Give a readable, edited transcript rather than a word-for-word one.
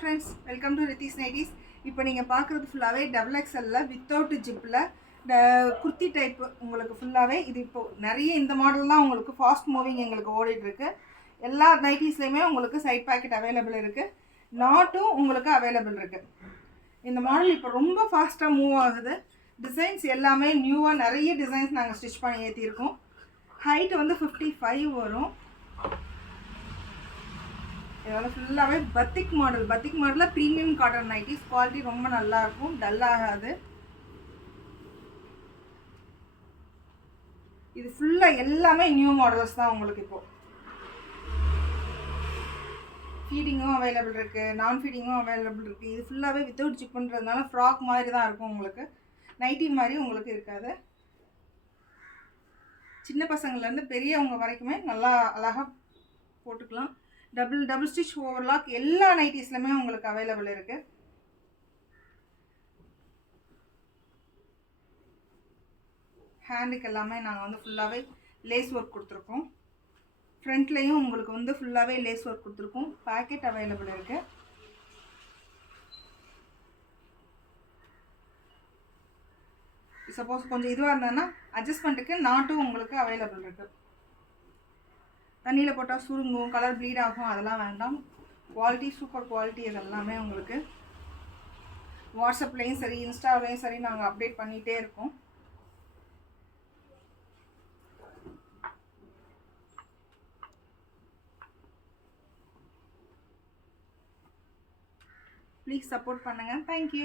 friends, welcome to Rithis Nighties. இப்போ நீங்கள் பார்க்குறது ஃபுல்லாகவே டபுள் எக்ஸ்எல்ல வித்தவுட் ஜிப்பில் குர்த்தி டைப்பு உங்களுக்கு ஃபுல்லாகவே இது இப்போது நிறைய இந்த மாடல் தான் உங்களுக்கு ஃபாஸ்ட் மூவிங் எங்களுக்கு ஓடிட்டுருக்கு. எல்லா நைட்டிஸ்லேயுமே உங்களுக்கு சைட் பேக்கெட் அவைலபிள் இருக்குது, நாட்டும் உங்களுக்கு அவைலபிள் இருக்குது. இந்த மாடல் இப்போ ரொம்ப ஃபாஸ்ட்டாக மூவ் ஆகுது. டிசைன்ஸ் எல்லாமே நியூவாக நிறைய டிசைன்ஸ் நாங்கள் ஸ்டிச் பண்ணி ஏற்றிருக்கோம். ஹைட் வந்து 55 வரும். இதெல்லாம் ஃபுல்லாகவே பத்திக் மாடலில் ப்ரீமியம் காட்டன் நைட்டிஸ். குவாலிட்டி ரொம்ப நல்லாயிருக்கும், டல் ஆகாது. இது ஃபுல்லாக எல்லாமே நியூ மாடல்ஸ் தான் உங்களுக்கு. இப்போது ஃபீடிங்கும் அவைலபிள் இருக்குது, நான் ஃபீடிங்கும் அவைலபிள் இருக்குது. இது ஃபுல்லாகவே வித்தவுட் ஜிப்புன்றதுனால ஃப்ராக் மாதிரி தான் இருக்கும் உங்களுக்கு, நைட்டி மாதிரி உங்களுக்கு இருக்காது. சின்ன பசங்கள்லேருந்து பெரியவங்க வரைக்குமே நல்லா அழகாக போட்டுக்கலாம். டபுள் ஸ்டிச் ஓவர்லாக் எல்லா நைட்டிஸ்லையுமே உங்களுக்கு அவைலபிள் இருக்குது. ஹேண்டுக்கு எல்லாமே நாங்கள் வந்து ஃபுல்லாகவே லேஸ் ஒர்க் கொடுத்துருக்கோம். ஃப்ரண்ட்லேயும் உங்களுக்கு வந்து ஃபுல்லாகவே லேஸ் ஒர்க் கொடுத்துருக்கோம். பேக்கெட் அவைலபிள் இருக்குது. சப்போஸ் கொஞ்சம் இதுவாக இருந்ததுன்னா அட்ஜஸ்ட்மெண்ட்டுக்கு நாட்டும் உங்களுக்கு அவைலபிள் இருக்குது. தண்ணியில் போட்டால் சுருங்கும், கலர் ப்ளீட் ஆகும், அதெல்லாம் வேண்டாம். Quality super quality. இதெல்லாமே உங்களுக்கு வாட்ஸ்அப்லேயும் சரி இன்ஸ்டாவிலையும் சரி நாங்கள் அப்டேட் பண்ணிகிட்டே இருக்கோம். ப்ளீஸ் சப்போர்ட் பண்ணுங்கள். தேங்க்யூ.